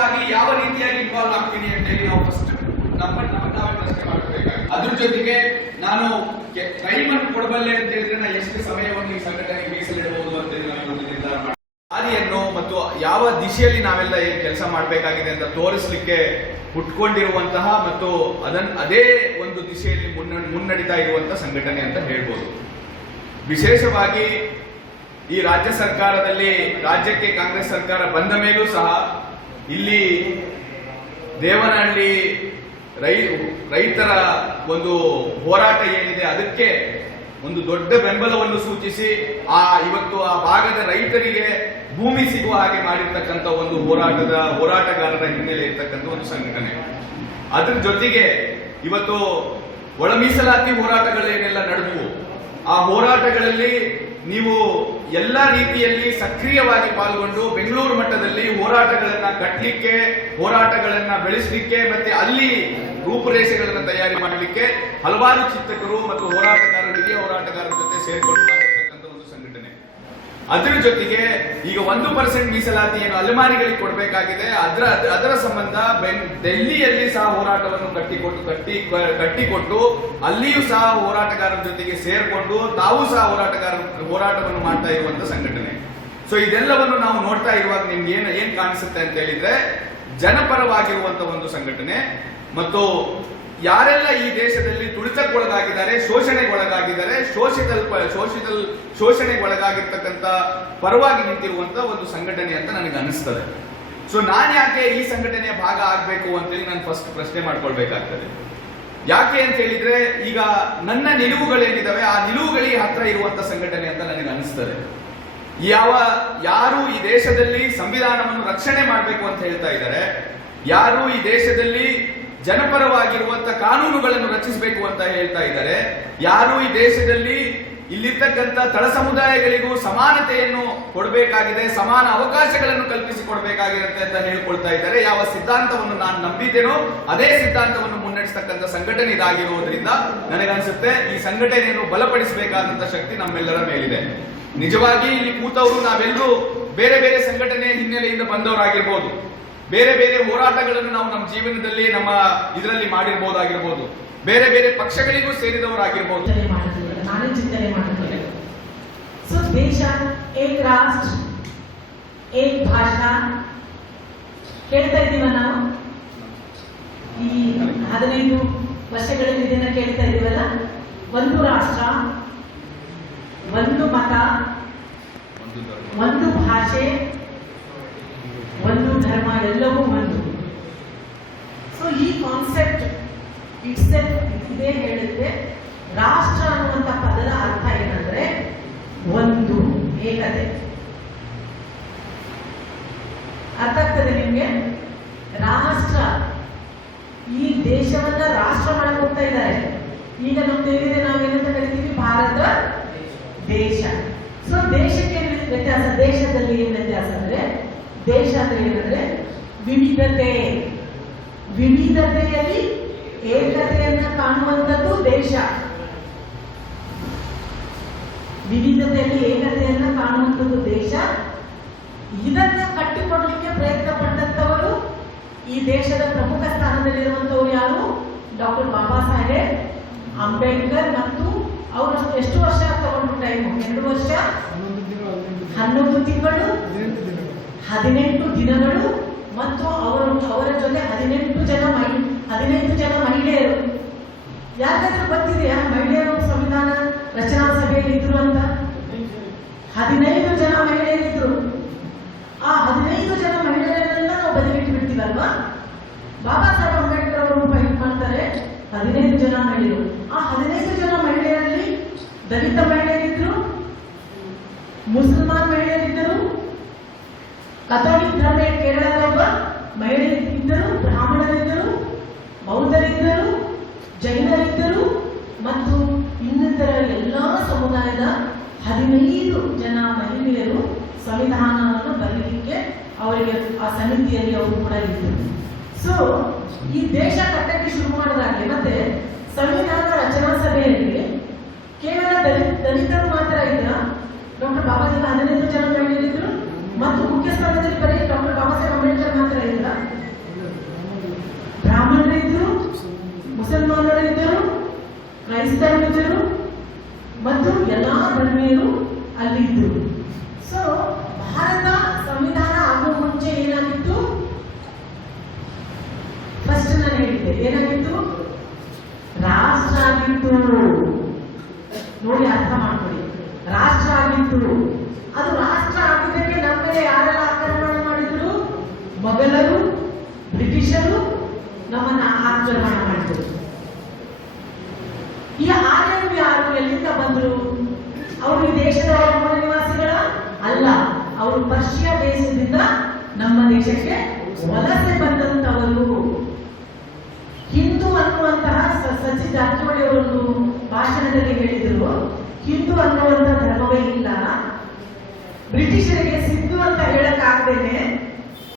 ವೈಯಕ್ತಿಕವಾಗಿ ಯಾವ ರೀತಿಯಾಗಿ ಇನ್ವಾಲ್ವ್ ಆಗ್ತೀನಿ ಅಂತ ಹೇಳಿ ನಾವು ಫಸ್ಟ್ ನಾವೇ ಪ್ರಶ್ನೆ ಮಾಡಬೇಕಾಗಿ. ಅದ್ರ ಜೊತೆಗೆ ನಾನು ಟೈಮ್ ಅನ್ನು ಕೊಡಬಲ್ಲೆ ಅಂತ ಹೇಳಿದ್ರೆ ನಾನು ಎಷ್ಟು ಸಮಯವನ್ನು ಈ ಸಂಘಟನೆಗೆ ಮೀಸಲಿಡಬಹುದು ಅಂತ ಹೇಳಿ ನಾನು ನಿರ್ಧಾರ ಮಾಡಿ ಹಾದಿಯನ್ನು ಮತ್ತು ಯಾವ ದಿಶೆಯಲ್ಲಿ ನಾವೆಲ್ಲ ಏನ್ ಕೆಲಸ ಮಾಡಬೇಕಾಗಿದೆ ಅಂತ ತೋರಿಸಲಿಕ್ಕೆ ಹುಟ್ಕೊಂಡಿರುವಂತಹ ಮತ್ತು ಅದೇ ಒಂದು ದಿಶೆಯಲ್ಲಿ ಮುನ್ನಡೀತಾ ಇರುವಂತಹ ಸಂಘಟನೆ ಅಂತ ಹೇಳ್ಬೋದು. ವಿಶೇಷವಾಗಿ ಈ ರಾಜ್ಯ ಸರ್ಕಾರದಲ್ಲಿ ರಾಜ್ಯಕ್ಕೆ ಕಾಂಗ್ರೆಸ್ ಸರ್ಕಾರ ಬಂದ ಮೇಲೂ ಸಹ ಇಲ್ಲಿ ದೇವನಹಳ್ಳಿ ರೈತರ ಒಂದು ಹೋರಾಟ ಏನಿದೆ ಅದಕ್ಕೆ ಒಂದು ದೊಡ್ಡ ಬೆಂಬಲವನ್ನು ಸೂಚಿಸಿ ಇವತ್ತು ಆ ಭಾಗದ ರೈತರಿಗೆ ಭೂಮಿ ಸಿಗುವ ಹಾಗೆ ಮಾಡಿರ್ತಕ್ಕಂಥ ಒಂದು ಹೋರಾಟಗಾರರ ಹಿನ್ನೆಲೆ ಇರ್ತಕ್ಕಂಥ ಒಂದು ಸಂಘಟನೆ. ಅದ್ರ ಜೊತೆಗೆ ಇವತ್ತು ಒಳ ಮೀಸಲಾತಿ ಹೋರಾಟಗಳೇನೆಲ್ಲ ನಡೆದವು ಆ ಹೋರಾಟಗಳಲ್ಲಿ ನೀವು ಎಲ್ಲ ರೀತಿಯಲ್ಲಿ ಸಕ್ರಿಯವಾಗಿ ಪಾಲ್ಗೊಂಡು ಬೆಂಗಳೂರು ಮಟ್ಟದಲ್ಲಿ ಹೋರಾಟಗಳನ್ನ ಕಟ್ಟಲಿಕ್ಕೆ, ಹೋರಾಟಗಳನ್ನ ಬೆಳೆಸಲಿಕ್ಕೆ ಮತ್ತೆ ಅಲ್ಲಿ ರೂಪುರೇಷೆಗಳನ್ನು ತಯಾರಿ ಮಾಡಲಿಕ್ಕೆ ಹಲವಾರು ಚಿಂತಕರು ಮತ್ತು ಹಿರಿಯ ಹೋರಾಟಗಾರರ ಜೊತೆ ಸೇರಿಕೊಂಡು ಮಾಡಿರ್ತಕ್ಕಂಥ ಒಂದು ಸಂಘಟನೆ. ಅದರ ಜೊತೆಗೆ ಈಗ 1% ಮೀಸಲಾತಿಯನ್ನು ಅಲೆಮಾರಿಗಳಿಗೆ ಕೊಡಬೇಕಾಗಿದೆ. ಅದರ ಸಂಬಂಧ ಡೆಲ್ಲಿಯಲ್ಲಿ ಸಹ ಹೋರಾಟವನ್ನು ಕಟ್ಟಿಕೊಟ್ಟು ಅಲ್ಲಿಯೂ ಸಹ ಹೋರಾಟಗಾರರ ಜೊತೆಗೆ ಸೇರ್ಕೊಂಡು ತಾವು ಸಹ ಹೋರಾಟವನ್ನು ಮಾಡ್ತಾ ಇರುವಂತ ಸಂಘಟನೆ. ಸೊ ಇದೆಲ್ಲವನ್ನು ನಾವು ನೋಡ್ತಾ ಇರುವಾಗ ನಿಮ್ಗೆ ಏನ್ ಕಾಣಿಸುತ್ತೆ ಅಂತ ಹೇಳಿದ್ರೆ ಜನಪರವಾಗಿರುವಂತ ಒಂದು ಸಂಘಟನೆ ಮತ್ತು ಯಾರೆಲ್ಲ ಈ ದೇಶದಲ್ಲಿ ತುಳಿತಕ್ಕೊಳಗಾಗಿದ್ದಾರೆ, ಶೋಷಣೆಗೊಳಗಾಗಿದ್ದಾರೆ, ಶೋಷಣೆಗೊಳಗಾಗಿರ್ತಕ್ಕಂಥ ಪರವಾಗಿ ನಿಂತಿರುವಂತ ಒಂದು ಸಂಘಟನೆ ಅಂತ ನನಗೆ ಅನಿಸ್ತದೆ. ಸೊ ನಾನು ಯಾಕೆ ಈ ಸಂಘಟನೆಯ ಭಾಗ ಆಗ್ಬೇಕು ಅಂತೇಳಿ ನಾನು ಫಸ್ಟ್ ಪ್ರಶ್ನೆ ಮಾಡ್ಕೊಳ್ಬೇಕಾಗ್ತದೆ. ಯಾಕೆ ಅಂತ ಹೇಳಿದ್ರೆ ಈಗ ನನ್ನ ನಿಲುವುಗಳೇನಿದಾವೆ ಆ ನಿಲುವುಗಳಿಗೆ ಹತ್ರ ಇರುವಂತ ಸಂಘಟನೆ ಅಂತ ನನಗೆ ಅನಿಸ್ತದೆ. ಯಾರು ಈ ದೇಶದಲ್ಲಿ ಸಂವಿಧಾನವನ್ನು ರಕ್ಷಣೆ ಮಾಡಬೇಕು ಅಂತ ಹೇಳ್ತಾ ಇದ್ದಾರೆ, ಯಾರು ಈ ದೇಶದಲ್ಲಿ ಜನಪರವಾಗಿರುವಂತ ಕಾನೂನುಗಳನ್ನು ರಚಿಸಬೇಕು ಅಂತ ಹೇಳ್ತಾ ಇದ್ದಾರೆ, ಯಾರು ಈ ದೇಶದಲ್ಲಿ ಇಲ್ಲಿರ್ತಕ್ಕಂಥ ತಳ ಸಮುದಾಯಗಳಿಗೂ ಸಮಾನತೆಯನ್ನು ಕೊಡಬೇಕಾಗಿದೆ, ಸಮಾನ ಅವಕಾಶಗಳನ್ನು ಕಲ್ಪಿಸಿಕೊಡಬೇಕಾಗಿದೆ ಅಂತ ಹೇಳ್ಕೊಳ್ತಾ ಇದ್ದಾರೆ, ಯಾವ ಸಿದ್ಧಾಂತವನ್ನು ನಾನು ನಂಬಿದ್ದೇನೋ ಅದೇ ಸಿದ್ಧಾಂತವನ್ನು ಮುನ್ನಡೆಸತಕ್ಕಂಥ ಸಂಘಟನೆ ಇದಾಗಿರುವುದರಿಂದ ನನಗನ್ಸುತ್ತೆ ಈ ಸಂಘಟನೆಯನ್ನು ಬಲಪಡಿಸಬೇಕಾದಂತ ಶಕ್ತಿ ನಮ್ಮೆಲ್ಲರ ಮೇಲಿದೆ. ನಿಜವಾಗಿ ಇಲ್ಲಿ ಕೂತವರು ನಾವೆಲ್ಲರೂ ಬೇರೆ ಬೇರೆ ಸಂಘಟನೆ ಹಿನ್ನೆಲೆಯಿಂದ ಬಂದವರಾಗಿರ್ಬೋದು, ಬೇರೆ ಬೇರೆ ಹೋರಾಟಗಳನ್ನು ನಾವು ನಮ್ಮ ಜೀವನದಲ್ಲಿ ನಮ್ಮ ಇದರಲ್ಲಿ ಮಾಡಿರ್ಬೋದಾಗಿರ್ಬೋದು, ಬೇರೆ ಬೇರೆ ಪಕ್ಷಗಳಿಗೂ ಸೇರಿದವರಾಗಿರ್ಬೋದು. ನಾನೇ ಚಿಂತನೆ ಮಾಡುತ್ತೇನೆ. ಸೊ ದೇಶ ಏಕ್ ರಾಷ್ಟ್ರ ಏಕ್ ಭಾಷಾ ಕೇಳ್ತಾ ಇದ್ದೀವ ನಾವು. ಈ 15 ವರ್ಷಗಳಲ್ಲಿ ಇದನ್ನ ಕೇಳ್ತಾ ಇದೀವಲ್ಲ. ಒಂದು ರಾಷ್ಟ್ರ, ಒಂದು ಮತ, ಒಂದು ಭಾಷೆ, ಒಂದು ಧರ್ಮ, ಎಲ್ಲವೂ ಒಂದು. ಸೊ ಈ ಕಾನ್ಸೆಪ್ಟ್ ಇದೇ ಹೇಳುತ್ತೆ. ರಾಷ್ಟ್ರ ಅನ್ನುವಂಥ ಪದದ ಅರ್ಥ ಏನಂದ್ರೆ ಒಂದು, ಏಕತೆ. ಅರ್ಥ ಆಗ್ತದೆ ನಿಮ್ಗೆ? ರಾಷ್ಟ್ರ, ಈ ದೇಶವನ್ನ ರಾಷ್ಟ್ರ ಮಾಡಕ್ ಹೋಗ್ತಾ ಇದ್ದಾರೆ. ಈಗ ನಮ್ದು ಏನಿದೆ ನಾವೇನಂತ ಕರಿತೀವಿ, ಭಾರತ ದೇಶ. ಸೊ ದೇಶಕ್ಕೆ ವ್ಯತ್ಯಾಸ, ದೇಶದಲ್ಲಿ ಏನ್ ವ್ಯತ್ಯಾಸ ಅಂದ್ರೆ, ದೇಶ ಅಂದ್ರೆ ಏನಂದ್ರೆ ವಿವಿಧತೆ, ವಿವಿಧತೆಯಲ್ಲಿ ಏಕತೆಯನ್ನ ಕಾಣುವಂಥದ್ದು ದೇಶ. ವಿವಿಧತೆಯಲ್ಲಿ ಏಕತೆಯನ್ನ ಕಾಣುವಂಥದ್ದು ದೇಶ. ಇದನ್ನ ಕಟ್ಟಿಕೊಡಲಿಕ್ಕೆ ಪ್ರಯತ್ನ ಪಟ್ಟಂತವರು ಈ ದೇಶದ ಪ್ರಮುಖ ಸ್ಥಾನದಲ್ಲಿರುವಂತವರು ಯಾರು? ಡಾಕ್ಟರ್ ಬಾಬಾ ಸಾಹೇಬ್ ಅಂಬೇಡ್ಕರ್. ಮತ್ತು ಅವರು ಎಷ್ಟು ವರ್ಷ ತಗೊಂಡು ಟೈಮ್? 2 ವರ್ಷ 11 ತಿಂಗಳು 18 ದಿನಗಳು ಮತ್ತು ಅವರ ಜೊತೆ 15 ಜನ ಮಹಿಳೆಯರು. ಯಾಕಾದ್ರೂ ಗೊತ್ತಿದೆಯಾ ಮಹಿಳೆಯರು ಸಂವಿಧಾನ ರಚನಾ ಸಭೆಯಲ್ಲಿ ಇದ್ರು ಅಂತ? 15 ಜನ ಮಹಿಳೆಯರಿದ್ರು. ಆ 15 ಜನ ಮಹಿಳೆಯರನ್ನೆಲ್ಲ ನಾವು ಬದಿಗಿಟ್ಟು ಬಿಡ್ತೀವಲ್ವಾ? ಬಾಬಾ ಸಾಹೇಬ್ ಅಂಬೇಡ್ಕರ್ ಅವರು ಫೈಟ್ ಮಾಡ್ತಾರೆ 15 ಜನ ಮಹಿಳೆಯರು. ಆ 15 ಜನ ಮಹಿಳೆಯರಲ್ಲಿ ದಲಿತ ಮಹಿಳೆಯರಿದ್ರು, ಮುಸಲ್ಮಾನ್ ಮಹಿಳೆಯರಿದ್ದರು, ಕಥೋಲಿಕ್ ಧರ್ಮ ಕೇರಳದ ಒಬ್ಬ ಮಹಿಳೆಯರಿದ್ದರು, ಬ್ರಾಹ್ಮಣರಿದ್ದರು, ಬೌದ್ಧರಿದ್ದರು, ಜೈನರಿದ್ದರು ಮತ್ತು ಇನ್ನಿತರ ಎಲ್ಲಾ ಸಮುದಾಯದ 15 ಜನ ಮಹಿಳೆಯರು ಸಂವಿಧಾನವನ್ನು ಬರೆಯಲಿಕ್ಕೆ ಅವರಿಗೆ ಆ ಸಮಿತಿಯಲ್ಲಿ ಅವರು ಕೂಡ ಇದ್ದರು. ಸೊ ಈ ದೇಶ ಕಟ್ಟಕ್ಕೆ ಶುರು ಮಾಡೋದಾಗಲಿ ಮತ್ತೆ ಸಂವಿಧಾನ ರಚನಾ ಸಭೆಯಲ್ಲಿ ಕೇವಲ ದಲಿತರು ಮಾತ್ರ ಇದ್ರ. ಡಾಕ್ಟರ್ ಬಾಬಾ ಸಾಹೇಬ್ 15 ಜನ ಮಹಿಳೆಯರಿದ್ರು ಮತ್ತು ಮುಖ್ಯ ಸ್ಥಾನದಲ್ಲಿ ಬರೀ ಡಾಕ್ಟರ್ ಬಾಬಾ ಸಾಹೇಬ್ ಅಂಬೇಡ್ಕರ್ ಮಾತ್ರ ಇದ್ರ. ಧರ್ಮೀಯರು ಅಲ್ಲಿ ಇದ್ರು. ಸೊ ಭಾರತ ಸಂವಿಧಾನ ಆಗುವ ಮುಂಚೆ ಏನಾಗಿತ್ತು? ಫಸ್ಟ್ ನಾನು ಹೇಳಿದ್ದೆ ಏನಾಗಿತ್ತು? ರಾಷ್ಟ್ರ ಆಗಿತ್ತು. ನೋಡಿ, ಅರ್ಥ ಮಾಡ್ಕೊಳ್ಳಿ, ರಾಷ್ಟ್ರ ಆಗಿತ್ತು. ಅದು ರಾಷ್ಟ್ರ ಆಗಿದ್ದಕ್ಕೆ ನಮ್ಮ ಮೇಲೆ ಯಾರೆಲ್ಲ ಆಕ್ರಮಣ ಮಾಡಿದ್ರು? ಮೊಘಲರು, ಬ್ರಿಟಿಷರು ನಮ್ಮನ್ನ ಆಕ್ರಮಣ ಮಾಡಿದ್ರು. ಈ ಆರ್ಯರು ಯಾರು? ಎಲ್ಲಿಂದ ಬಂದ್ರು? ಅವರು ಈ ದೇಶದ ಮೂಲ ನಿವಾಸಿಗಳ ಅಲ್ಲ, ಅವರು ಪರ್ಷಿಯಾ ದೇಶದಿಂದ ನಮ್ಮ ದೇಶಕ್ಕೆ ವಲಸೆ ಬಂದಂತವರು. ಹಿಂದೂ ಅನ್ನುವಂತಹ ಸಚಿ ಜಾರಕಿಹೊಳಿ ಅವರೊಂದು ಭಾಷಣದಲ್ಲಿ ಹೇಳಿದ್ರು, ಹಿಂದೂ ಅನ್ನುವಂತಹ ಧರ್ಮವೇ ಇಲ್ಲ. ಬ್ರಿಟಿಷರಿಗೆ ಸಿಂಧು ಅಂತ ಹೇಳಕ್ ಆಗದೇನೆ